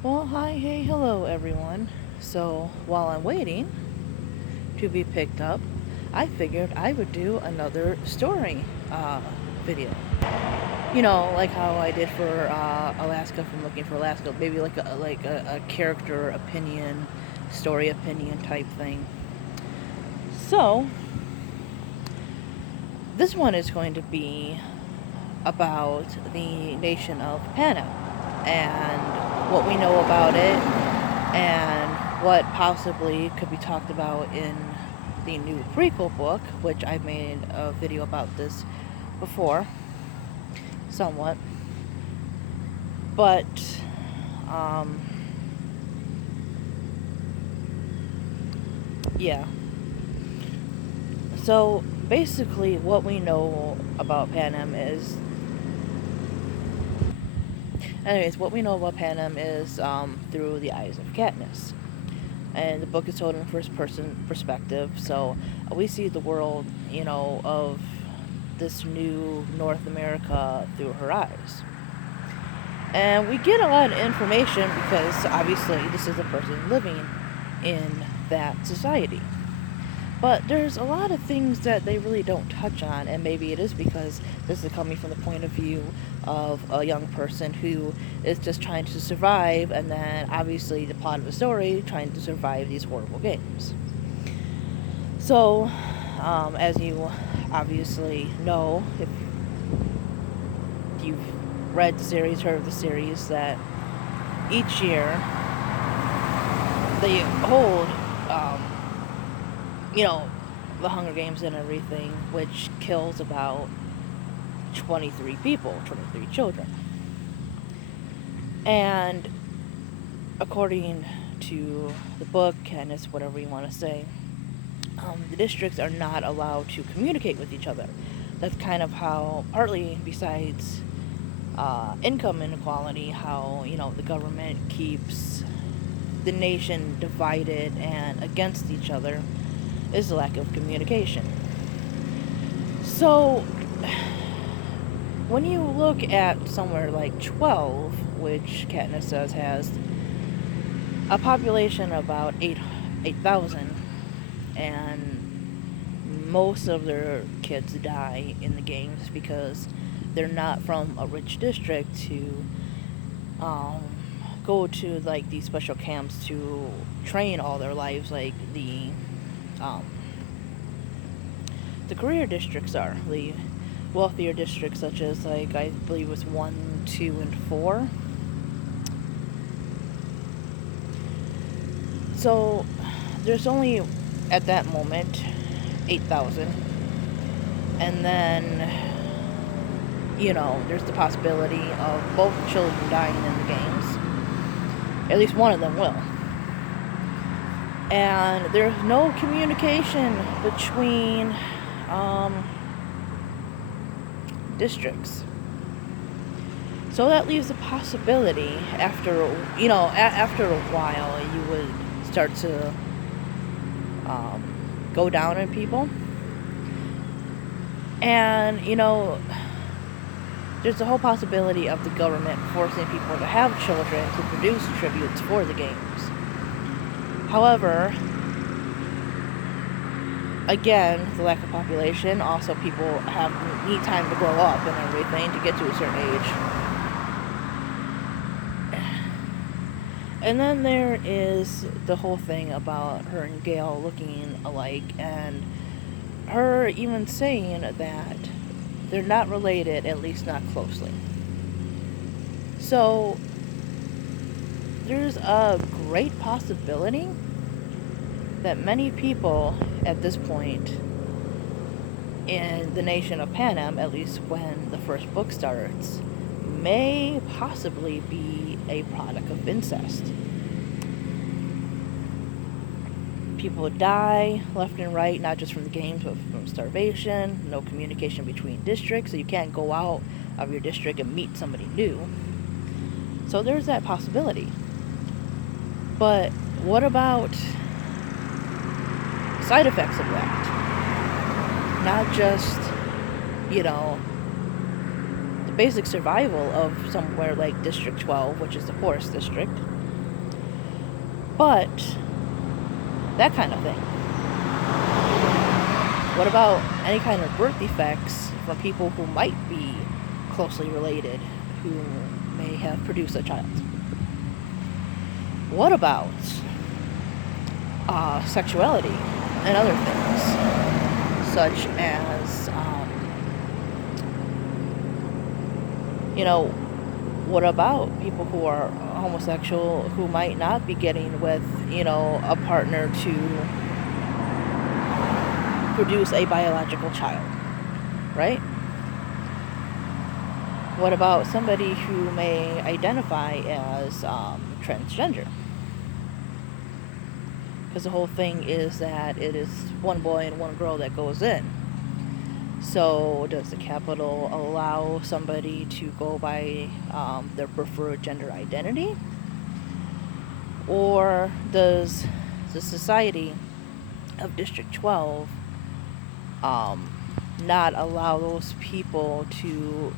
Well, hi, hey, hello, everyone. So, while I'm waiting to be picked up, I figured I would do another story video. Like how I did for Alaska from Looking for Alaska, maybe like a character opinion, story opinion type thing. So, this one is going to be about the nation of Panem and what we know about it and what possibly could be talked about in the new prequel book, which I made a video about this before, somewhat. But, um, yeah. So, basically, what we know about Panem is. Anyways, what we know about Panem is through the eyes of Katniss. And the book is told in first person perspective, so we see the world, of this new North America through her eyes. And we get a lot of information because obviously this is a person living in that society. But there's a lot of things that they really don't touch on, and maybe it is because this is coming from the point of view of a young person who is just trying to survive, and then obviously the plot of the story trying to survive these horrible games. So, as you obviously know, if you've read the series, heard of the series, that each year they hold, um, you know, the Hunger Games and everything, which kills about 23 people, 23 children. And according to the book, and it's whatever you want to say, the districts are not allowed to communicate with each other. That's kind of how, partly besides income inequality, how, the government keeps the nation divided and against each other, is the lack of communication. So, when you look at somewhere like 12, which Katniss says has a population of about 8,000, and most of their kids die in the games because they're not from a rich district to um, go to like these special camps to train all their lives, like um, the career districts are. The wealthier districts, such as like I believe it was 1, 2, and 4. So there's only at that moment 8,000, and then there's the possibility of both children dying in the games. At least one of them will. And there's no communication between districts. So that leaves the possibility after a while, you would start to go down on people. And, there's a whole possibility of the government forcing people to have children to produce tributes for the games. However, again, the lack of population, also people need time to grow up and everything to get to a certain age. And then there is the whole thing about her and Gale looking alike, and her even saying that they're not related, at least not closely. So there's a great possibility that many people at this point in the nation of Panem, at least when the first book starts, may possibly be a product of incest. People die left and right, not just from the games, but from starvation, no communication between districts, so you can't go out of your district and meet somebody new. So there's that possibility. But what about side effects of that? Not just, the basic survival of somewhere like District 12, which is the poorest district, But that kind of thing. What about any kind of birth defects from people who might be closely related, who may have produced a child? What about sexuality and other things, such as, you know, what about people who are homosexual who might not be getting with, a partner to produce a biological child, right? What about somebody who may identify as transgender? Because the whole thing is that it is one boy and one girl that goes in. So does the Capitol allow somebody to go by their preferred gender identity? Or does the Society of District 12 not allow those people to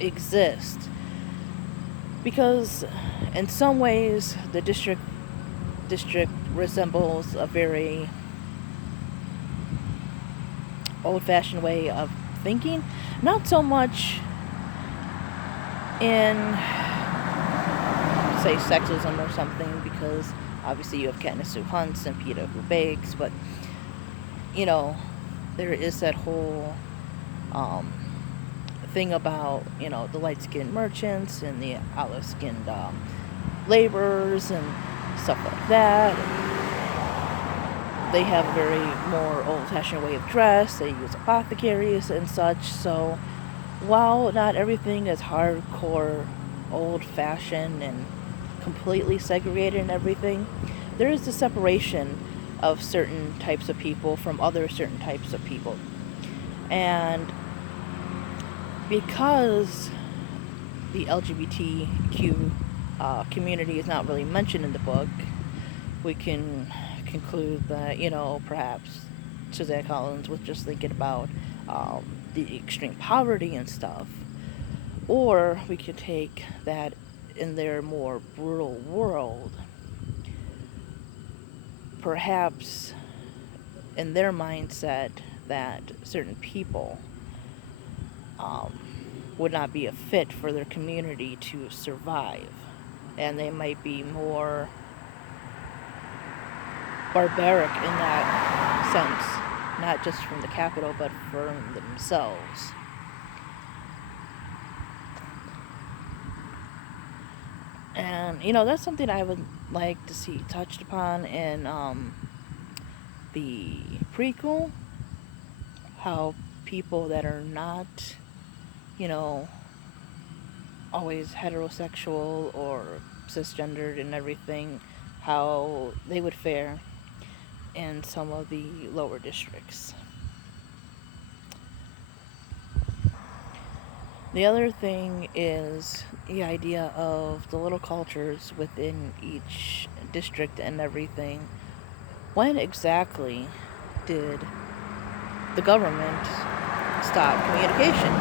exist? Because in some ways the district resembles a very old-fashioned way of thinking, not so much in, say, sexism or something, because obviously you have Katniss who hunts and Peeta who bakes, but there is that whole thing about the light-skinned merchants and the olive-skinned laborers and stuff like that. They have a very more old-fashioned way of dress. They use apothecaries and such. So while not everything is hardcore old-fashioned and completely segregated and everything, there is the separation of certain types of people from other certain types of people. And because the LGBTQ community is not really mentioned in the book, we can conclude that, perhaps Suzanne Collins was just thinking about the extreme poverty and stuff. Or we could take that in their more brutal world, perhaps in their mindset that certain people would not be a fit for their community to survive, and they might be more barbaric in that sense, not just from the Capitol, but from themselves. And, that's something I would like to see touched upon in the prequel, how people that are not, always heterosexual or cisgendered and everything, how they would fare in some of the lower districts. The other thing is the idea of the little cultures within each district and everything. When exactly did the government stop communication?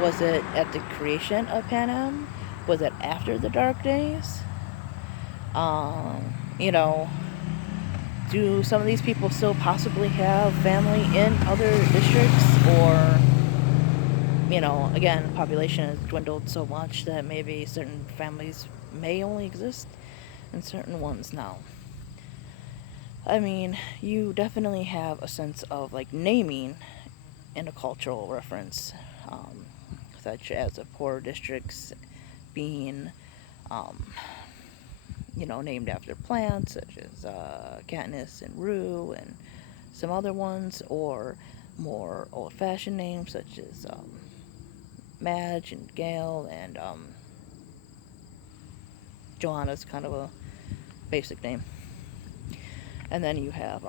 Was it at the creation of Panem? Was it after the Dark Days? Do some of these people still possibly have family in other districts? Or, again, population has dwindled so much that maybe certain families may only exist in certain ones now. I mean, you definitely have a sense of, naming in a cultural reference, such as the poor districts being, named after plants, such as Katniss and Rue and some other ones, or more old-fashioned names, such as Madge and Gale, and Joanna's kind of a basic name. And then you have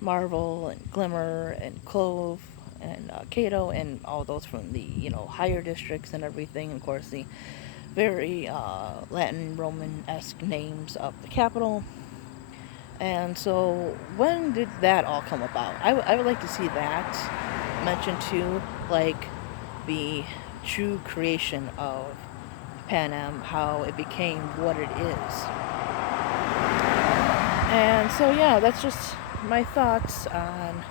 Marvel and Glimmer and Clove and Cato and all those from the higher districts and everything. And of course, the very Latin Roman-esque names of the capital. And so, when did that all come about? I would like to see that mentioned too, like the true creation of Panem, how it became what it is. And so, yeah, that's just my thoughts on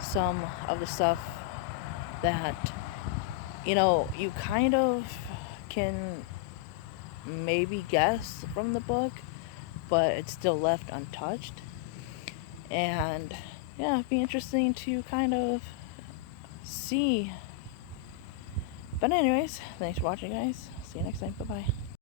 some of the stuff that, you kind of can maybe guess from the book, but it's still left untouched. And yeah, it'd be interesting to kind of see. But anyways, thanks for watching, guys. See you next time. Bye bye.